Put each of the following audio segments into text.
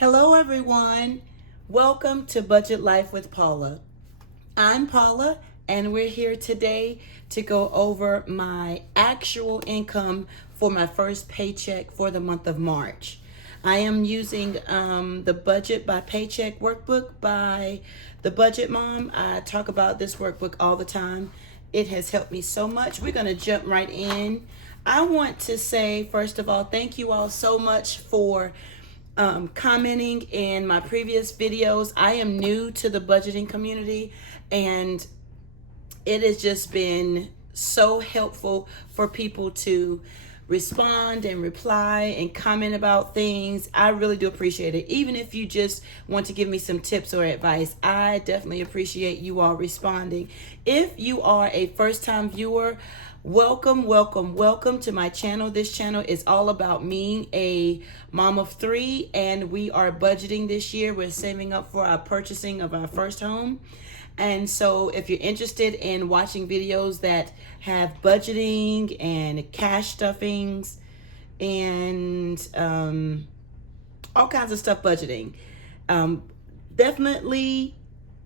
Hello, everyone. Welcome to Budget Life with Paula. I'm Paula, and we're here today to go over my actual income for my first paycheck for the month of March. I am using the Budget by Paycheck Workbook by the Budget Mom. I talk about this workbook all the time. It has helped me so much. We're going to jump right in. I want to say, first of all, thank you all so much for commenting in my previous videos. I am new to the budgeting community, and it has just been so helpful for people to respond and reply and comment about things. I really do appreciate it. Even if you just want to give me some tips or advice, I definitely appreciate you all responding. If you are a first-time viewer, welcome to my channel. This channel is all about me, a mom of three, and we are budgeting this year. We're saving up for our purchasing of our first home. And so if you're interested in watching videos that have budgeting and cash stuffings and all kinds of stuff budgeting, definitely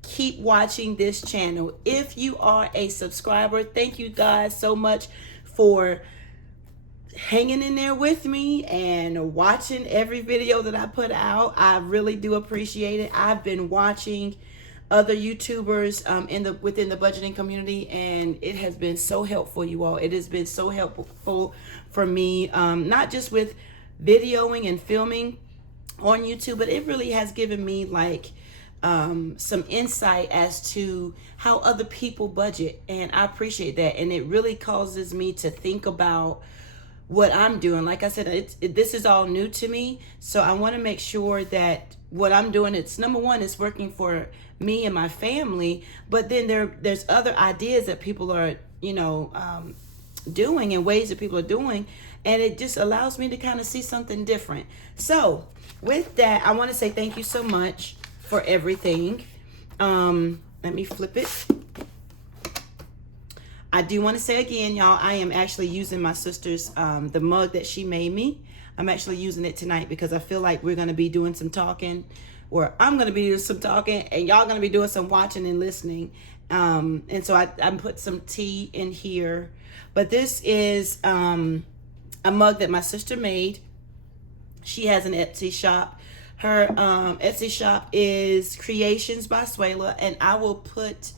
keep watching this channel. If you are a subscriber, thank you guys so much for hanging in there with me and watching every video that I put out. I really do appreciate it. I've been watching other YouTubers within the budgeting community, and it has been so helpful, you all. It has been so helpful for me, not just with videoing and filming on YouTube, but it really has given me like some insight as to how other people budget, and I appreciate that. And it really causes me to think about what I'm doing. Like I said, this is all new to me, so I want to make sure that what I'm doing, it's number one, it's working for me and my family, but then there's other ideas that people are doing, and ways that people are doing, and it just allows me to kind of see something different. So with that, I want to say thank you so much for everything. Let me flip it. I do want to say again, y'all, I am actually using my sister's the mug that she made me. I'm actually using it tonight because I feel like we're going to be doing some talking, or I'm going to be doing some talking, and y'all going to be doing some watching and listening. And so I put some tea in here. But this is a mug that my sister made. She has an Etsy shop. Her Etsy shop is Creations by Suela, and I will put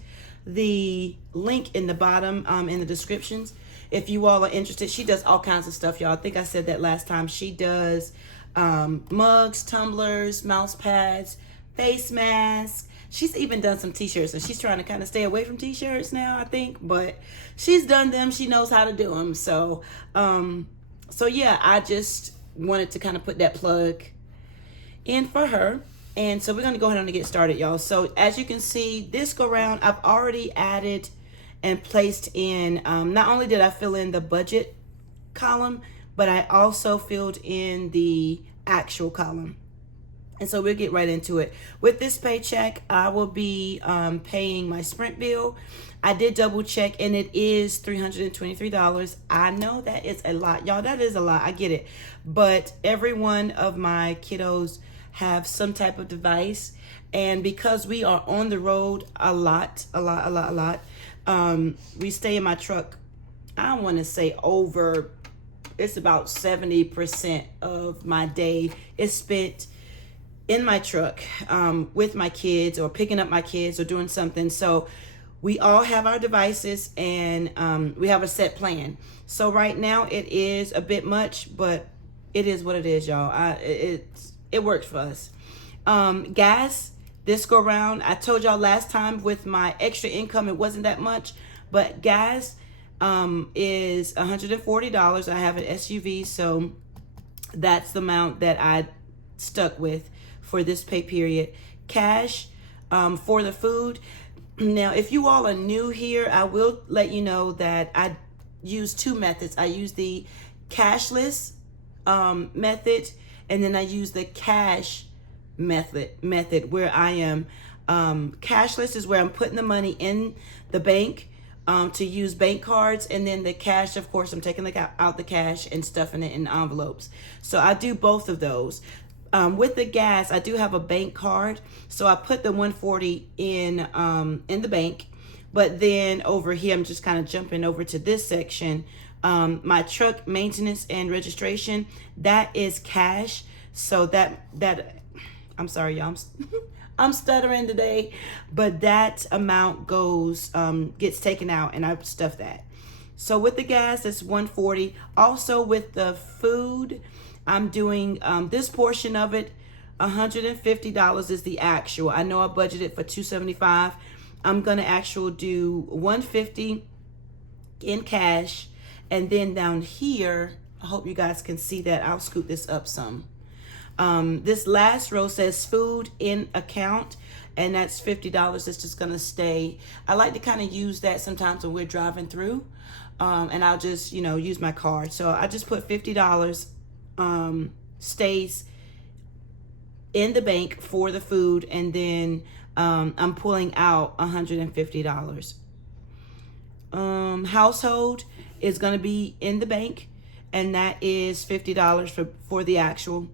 the link in the bottom in the descriptions if you all are interested. She does all kinds of stuff, y'all. I think I said that last time. She does mugs, tumblers, mouse pads, face masks. She's even done some t-shirts, and she's trying to kind of stay away from t-shirts now, I think, but she's done them. She knows how to do them. So yeah, I just wanted to kind of put that plug in for her. And so we're going to go ahead and get started, y'all. So as you can see, this go round, I've already added and placed in, not only did I fill in the budget column, but I also filled in the actual column. And so we'll get right into it. With this paycheck, I will be paying my Sprint bill. I did double check, and it is $323. I know that is a lot, y'all. That is a lot. I get it. But every one of my kiddos have some type of device, and because we are on the road a lot, we stay in my truck. I want to say it's about 70% of my day is spent in my truck with my kids, or picking up my kids, or doing something. So we all have our devices, and we have a set plan. So right now it is a bit much, but it is what it is, y'all. It works for us. Gas, this go round, I told y'all last time with my extra income, it wasn't that much, but gas is $140. I have an SUV, so that's the amount that I stuck with for this pay period. Cash for the food. Now, if you all are new here, I will let you know that I use two methods. I use the cashless method, and then I use the cash method where I am cashless is where I'm putting the money in the bank to use bank cards, and then the cash, of course, I'm taking out the cash and stuffing it in envelopes. So I do both of those. With the gas, I do have a bank card, so I put the 140 in the bank. But then over here, I'm just kind of jumping over to this section. My truck maintenance and registration, that is cash. So that I'm sorry, y'all. I'm stuttering today, but that amount goes gets taken out, and I stuff that. So with the gas, it's 140. Also with the food, I'm doing this portion of it. $150 is the actual. I know I budgeted for $275. I'm gonna actually do $150 in cash, and then down here, I hope you guys can see that. I'll scoot this up some. This last row says food in account, and that's $50. It's just gonna stay. I like to kind of use that sometimes when we're driving through, and I'll just use my card. So I just put $50 stays in the bank for the food, and then I'm pulling out $150. Household is gonna be in the bank, and that is $50 for the actual.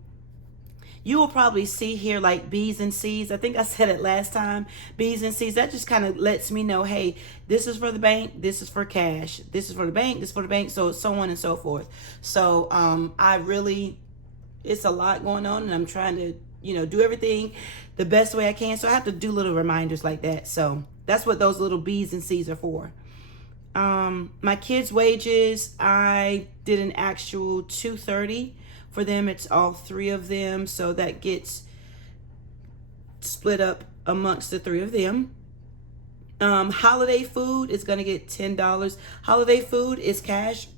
You will probably see here like B's and C's. I think I said it last time. B's and C's. That just kind of lets me know, hey, this is for the bank. This is for cash. This is for the bank. This is for the bank. So on and so forth. So it's a lot going on, and I'm trying to do everything the best way I can. So I have to do little reminders like that. So that's what those little B's and C's are for. My kids' wages, I did an actual $230. For them, it's all three of them, so that gets split up amongst the three of them. Holiday food is going to get $10. Holiday food is cash,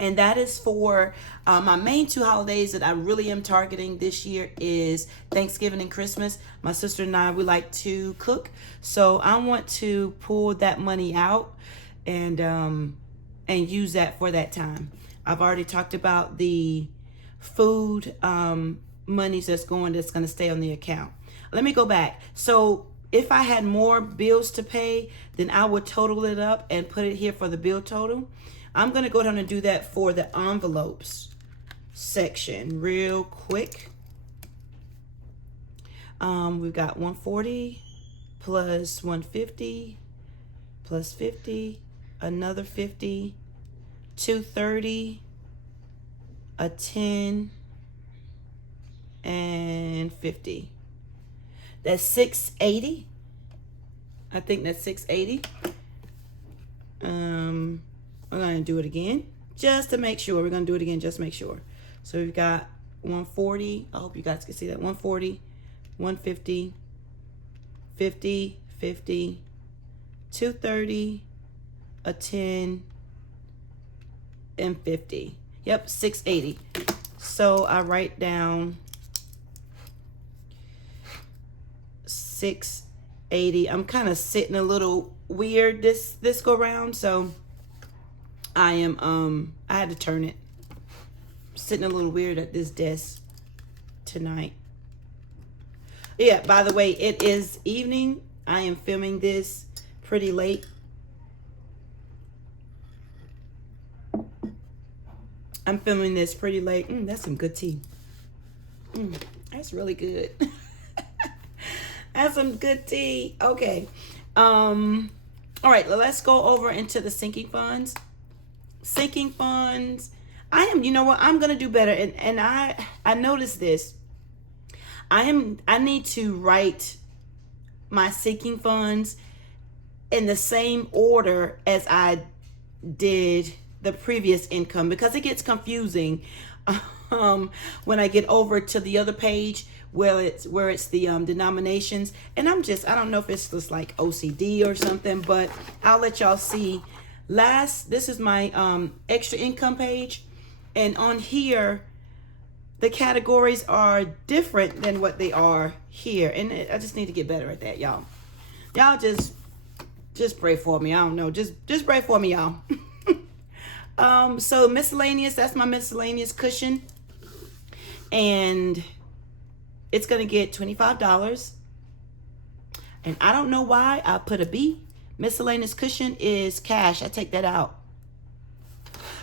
and that is for my main two holidays that I really am targeting this year is Thanksgiving and Christmas. My sister and I, we like to cook, so I want to pull that money out and use that for that time. I've already talked about the food monies that's going to stay on the account. Let me go back. So if I had more bills to pay, then I would total it up and put it here for the bill total. I'm going to go down and do that for the envelopes section real quick. We've got 140 plus 150 plus 50, another 50, 230, a 10, and 50. That's 680. I think that's 680. I'm gonna do it again just to make sure. We're gonna do it again just to make sure. So we've got 140. I hope you guys can see that. 140, 150, 50, 50, 230, a 10, and 50. Yep, 680. So I write down 680. I'm kind of sitting a little weird this go round, so I am I had to turn it. Sitting a little weird at this desk tonight. Yeah, by the way, it is evening. I am filming this pretty late. I'm filming this pretty late. That's some good tea. That's really good. That's some good tea. Okay. All right, let's go over into the sinking funds. Sinking funds. You know what? I'm gonna do better. And I noticed this. I need to write my sinking funds in the same order as I did the previous income, because it gets confusing when I get over to the other page where it's the denominations. And I don't know if it's just like OCD or something, but I'll let y'all see. This is my extra income page, and on here the categories are different than what they are here, and I just need to get better at that, y'all. Y'all just pray for me. I don't know, just pray for me, y'all. So miscellaneous, that's my miscellaneous cushion, and it's gonna get $25. And I don't know why I put a B. Miscellaneous cushion is cash. I take that out.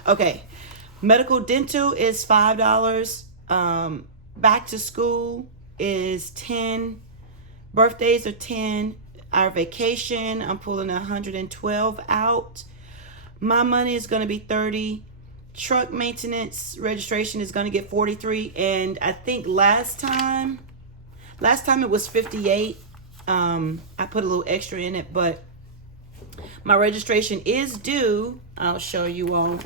Okay, medical dental is $5. back to school is 10. Birthdays are 10. Our vacation, I'm pulling 112 out. My money is going to be 30. Truck maintenance registration is going to get 43. And I think last time it was 58. I put a little extra in it, but my registration is due. I'll show you all.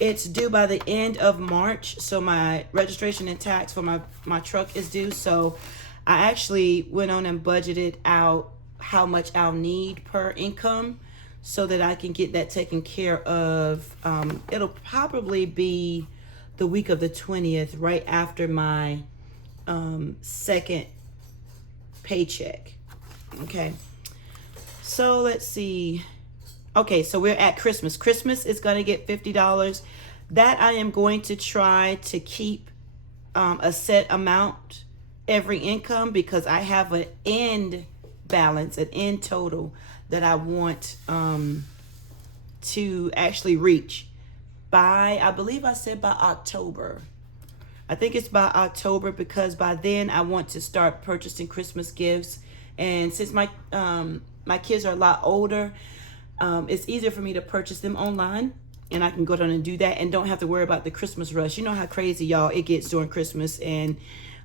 It's due by the end of March. So my registration and tax for my truck is due. So I actually went on and budgeted out how much I'll need per income so that I can get that taken care of. It'll probably be the week of the 20th, right after my second paycheck. Okay. So let's see. Okay, so we're at Christmas. Christmas is going to get $50. That I am going to try to keep a set amount every income, because I have an end balance, an end total that I want to actually reach by, I believe I said by October. I think it's by October, because by then I want to start purchasing Christmas gifts. And since my kids are a lot older, it's easier for me to purchase them online, and I can go down and do that and don't have to worry about the Christmas rush. You know how crazy, y'all, it gets during Christmas. And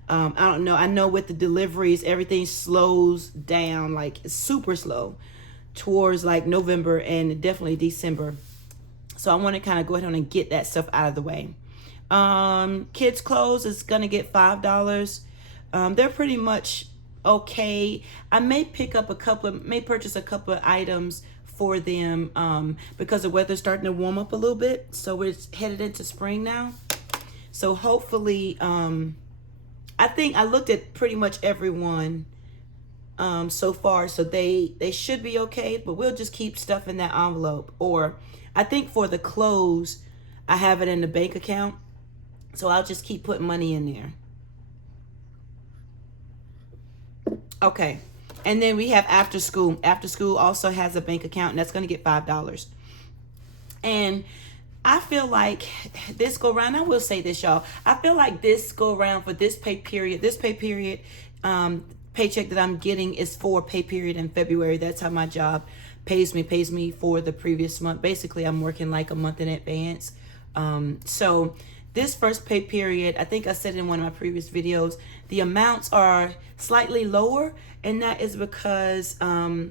I don't know. I know with the deliveries, everything slows down, like super slow towards like November and definitely December. So I want to kind of go ahead and get that stuff out of the way. Kids' clothes is going to get $5. They're pretty much okay. I may purchase a couple of items for them because the weather's starting to warm up a little bit. So we're headed into spring now. So hopefully, I think I looked at pretty much everyone so far, so they should be okay, but we'll just keep stuff in that envelope. Or I think for the clothes, I have it in the bank account, so I'll just keep putting money in there. Okay, and then we have after school. After school also has a bank account, and that's going to get $5. And I feel like this go round, I will say this, y'all. I feel like this go round for this pay period, paycheck that I'm getting is for pay period in February. That's how my job pays me for the previous month. Basically, I'm working like a month in advance. So this first pay period, I think I said in one of my previous videos, the amounts are slightly lower, and that is because I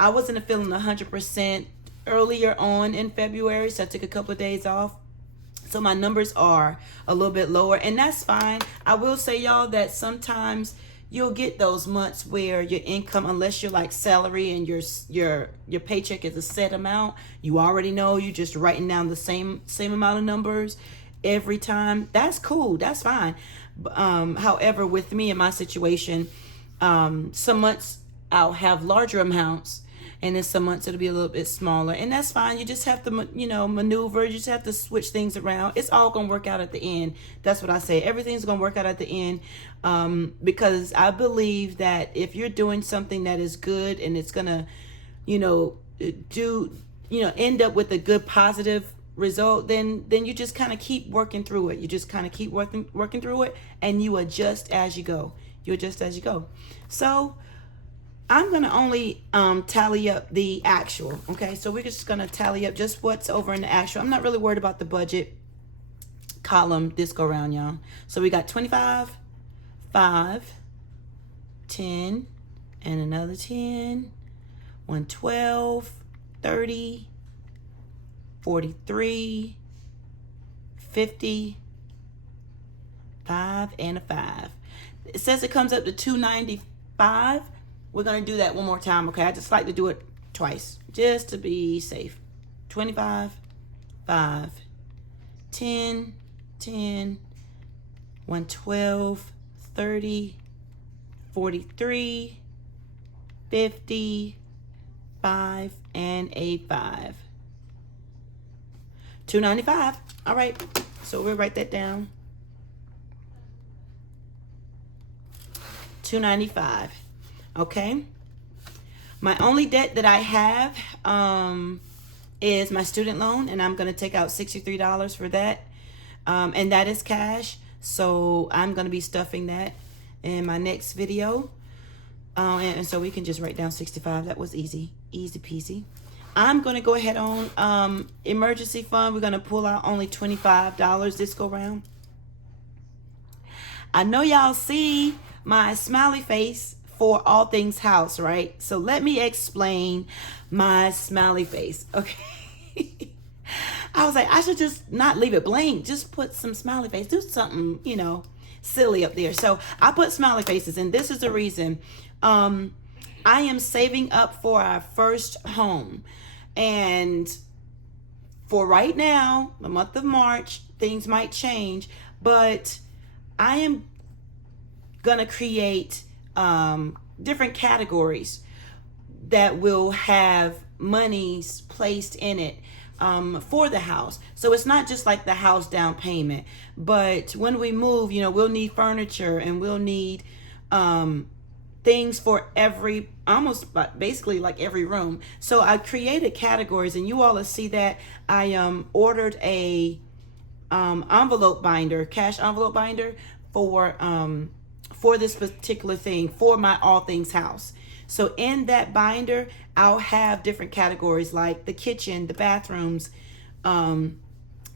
wasn't feeling 100% earlier on in February, so I took a couple of days off. So my numbers are a little bit lower, and that's fine. I will say, y'all, that sometimes you'll get those months where your income, unless you're like salary and your paycheck is a set amount, you already know you're just writing down the same amount of numbers every time. That's cool. That's fine. However, with me in my situation, some months I'll have larger amounts, and then some months it'll be a little bit smaller, and that's fine. You just have to, maneuver. You just have to switch things around. It's all gonna work out at the end. That's what I say. Everything's gonna work out at the end, because I believe that if you're doing something that is good and it's gonna, end up with a good positive result, then you just kind of keep working through it. You just kind of keep working through it, and you adjust as you go. So I'm going to only tally up the actual, okay? So we're just going to tally up just what's over in the actual. I'm not really worried about the budget column this go around, y'all. So we got 25, 5, 10, and another 10, 112, 30, 43, 50, 5, and a 5. It says it comes up to 295. We're going to do that one more time, okay? I just like to do it twice, just to be safe. 25, 5, 10, 10, 112, 30, 43, 50, 5, and a 5. 295. All right, so we'll write that down. 295. Okay. My only debt that I have is my student loan, and I'm going to take out $63 for that. And that is cash. So I'm going to be stuffing that in my next video. And so we can just write down 65. That was easy peasy. I'm going to go ahead on emergency fund. We're going to pull out only $25 this go round. I know y'all see my smiley face for all things house, right? So let me explain my smiley face, okay? I was like, I should just not leave it blank. Just put some smiley face. Do something, silly up there. So I put smiley faces, and this is the reason. I am saving up for our first home. And for right now, the month of March, things might change, but I am gonna create different categories that will have monies placed in it for the house. So it's not just like the house down payment, but when we move, we'll need furniture, and we'll need things for basically like every room. So I created categories, and you all will see that I ordered a envelope binder, cash envelope binder for this particular thing, for my all things house. So in that binder, I'll have different categories like the kitchen, the bathrooms, the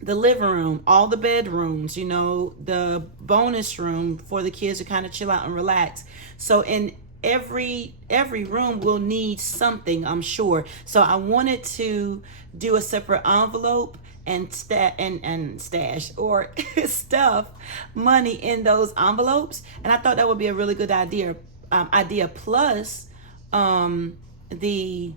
living room, all the bedrooms, the bonus room for the kids to kind of chill out and relax. So in every room will need something, I'm sure. So I wanted to do a separate envelope and stash or stuff money in those envelopes, and I thought that would be a really good idea. Plus the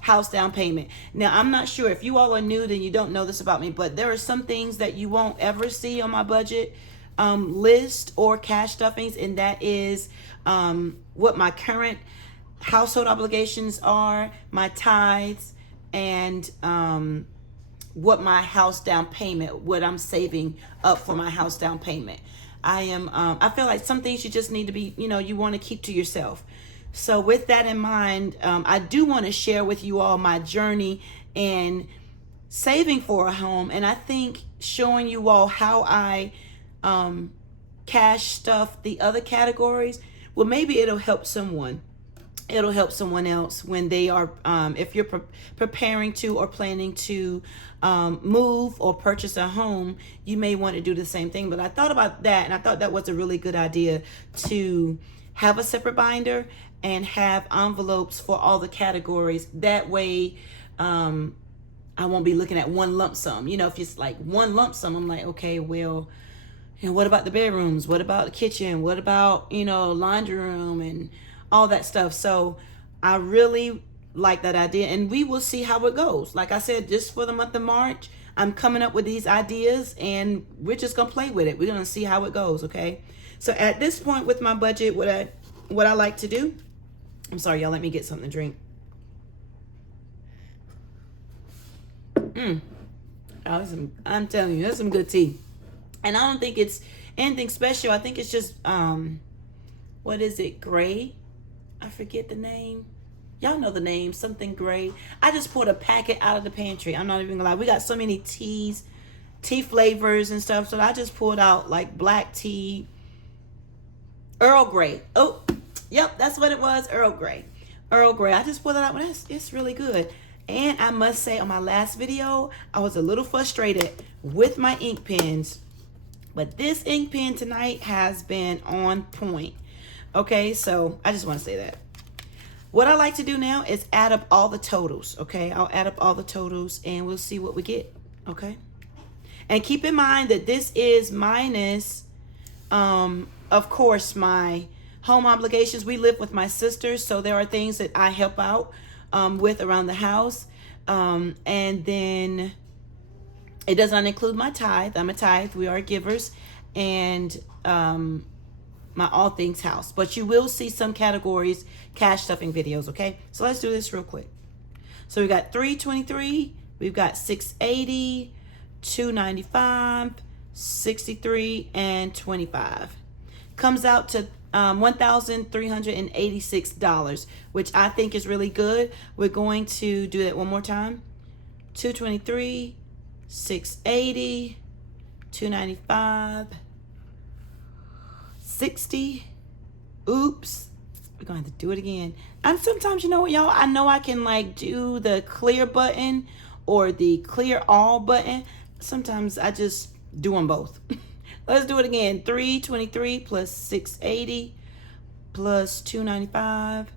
house down payment. Now, I'm not sure if you all are new, then you don't know this about me, but there are some things that you won't ever see on my budget list or cash stuffings, and that is what my current household obligations are, my tithes, and what my house down payment, what I'm saving up for my house down payment. I feel like some things you just need to be, you want to keep to yourself. So with that in mind, I do want to share with you all my journey in saving for a home. And I think showing you all how I cash stuff the other categories, well, maybe it'll help someone. It'll help someone else when they are, if you're preparing to or planning to move or purchase a home, you may want to do the same thing. But I thought about that, and I thought that was a really good idea to have a separate binder and have envelopes for all the categories. That way, I won't be looking at one lump sum. If it's like one lump sum, I'm like, okay, well, what about the bedrooms? What about the kitchen? What about, laundry room and all that stuff? So I really like that idea, and we will see how it goes. Like I said, just for the month of March, I'm coming up with these ideas, and we're just gonna play with it. We're gonna see how it goes, okay? So at this point with my budget, what I like to do, I'm sorry, y'all, let me get something to drink. I'm telling you, that's some good tea. And I don't think it's anything special. I think it's just, what is it, gray? I forget the name. Y'all know the name, something gray. I just pulled a packet out of the pantry. I'm not even gonna lie. We got so many tea flavors and stuff. So I just pulled out like black tea, Earl Grey. Oh, yep, that's what it was, Earl Grey. Earl Grey. I just pulled it out. It's really good. And I must say, on my last video, I was a little frustrated with my ink pens. But this ink pen tonight has been on point. Okay, so I just want to say that. What I like to do now is add up all the totals, okay? I'll add up all the totals and we'll see what we get, okay? And keep in mind that this is minus, of course, my home obligations. We live with my sisters, so there are things that I help out with around the house. And then it does not include my tithe. I'm a tithe. We are givers. And my all things house. But you will see some categories, cash stuffing videos, okay? So let's do this real quick. So we got $323, we've got $680, $295, $63, and $25. Comes out to $1,386, which I think is really good. We're going to do that one more time. $223, $680, $295, 60. Oops. We're going to have to do it again. And sometimes, you know what, y'all? I know I can like do the clear button or the clear all button. Sometimes I just do them both. Let's do it again. 323 plus 680 plus 295,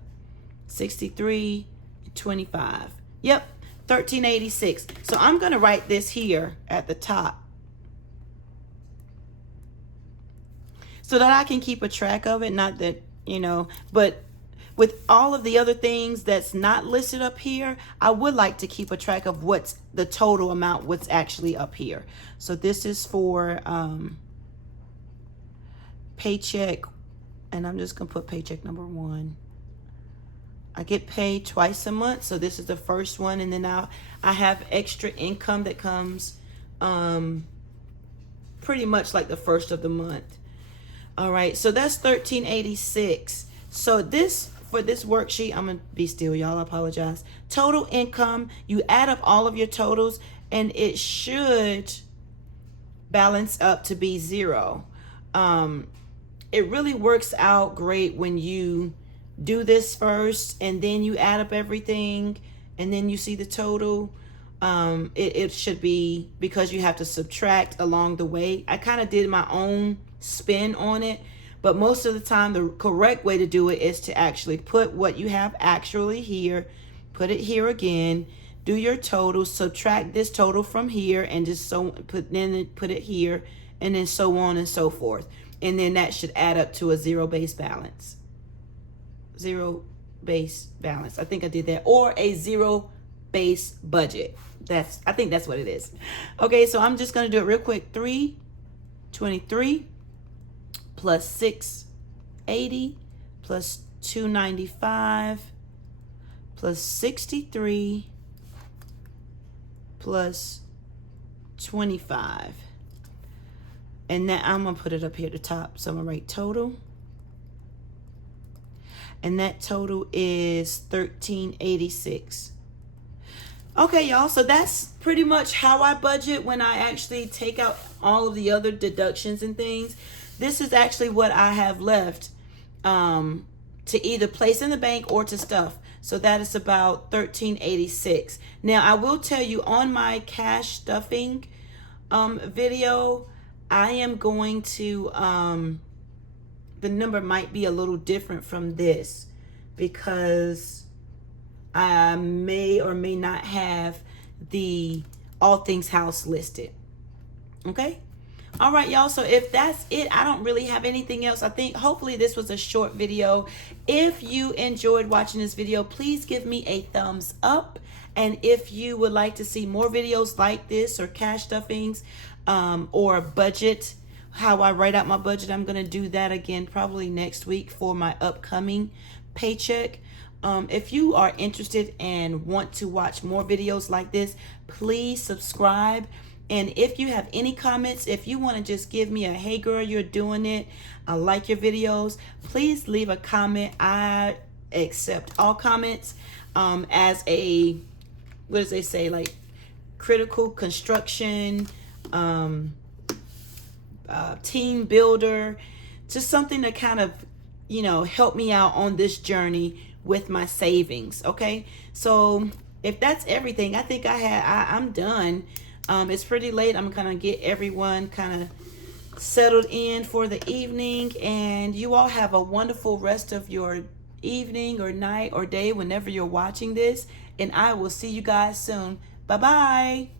63, 25. Yep, 1386. So I'm going to write this here at the top so that I can keep a track of it. Not that, you know, but with all of the other things that's not listed up here, I would like to keep a track of what's the total amount, what's actually up here. So this is for paycheck, and I'm just gonna put paycheck number 1. I get paid twice a month, so this is the first one, and then I have extra income that comes pretty much like the first of the month. All right, so that's 1386. So this, for this worksheet, I'm gonna be still, y'all, I apologize. Total income, you add up all of your totals and it should balance up to be 0. It really works out great when you do this first and then you add up everything and then you see the total. It should be, because you have to subtract along the way. I kind of did my own spin on it, but most of the time the correct way to do it is to actually put what you have actually here, put it here again, do your total, subtract this total from here, and just so put it here, and then so on and so forth. And then that should add up to a zero-based balance. Zero-based balance. I think I did that. Or a zero-based budget. I think that's what it is. Okay, so I'm just going to do it real quick. 323 plus 680 plus 295 plus 63 plus 25. And then I'm going to put it up here at the top. So I'm going to write total. And that total is 1386. Okay, y'all. So that's pretty much how I budget when I actually take out all of the other deductions and things. This is actually what I have left to either place in the bank or to stuff. So that is about 1386. Now, I will tell you, on my cash stuffing video, I am going to, the number might be a little different from this because I may or may not have the all things house listed. Okay. All right, y'all. So if that's it, I don't really have anything else. I think hopefully this was a short video. If you enjoyed watching this video, please give me a thumbs up. And if you would like to see more videos like this, or cash stuffings, or budget, how I write out my budget, I'm going to do that again probably next week for my upcoming paycheck. If you are interested and want to watch more videos like this, please subscribe. And if you have any comments, if you want to just give me a, hey girl, you're doing it, I like your videos, please leave a comment. I accept all comments as a, what does they say, like critical construction, team builder, just something to kind of, you know, help me out on this journey with my savings. Okay, so if that's everything, I think I'm done. It's pretty late. I'm gonna get everyone kind of settled in for the evening, and you all have a wonderful rest of your evening or night or day whenever you're watching this, and I will see you guys soon. Bye bye.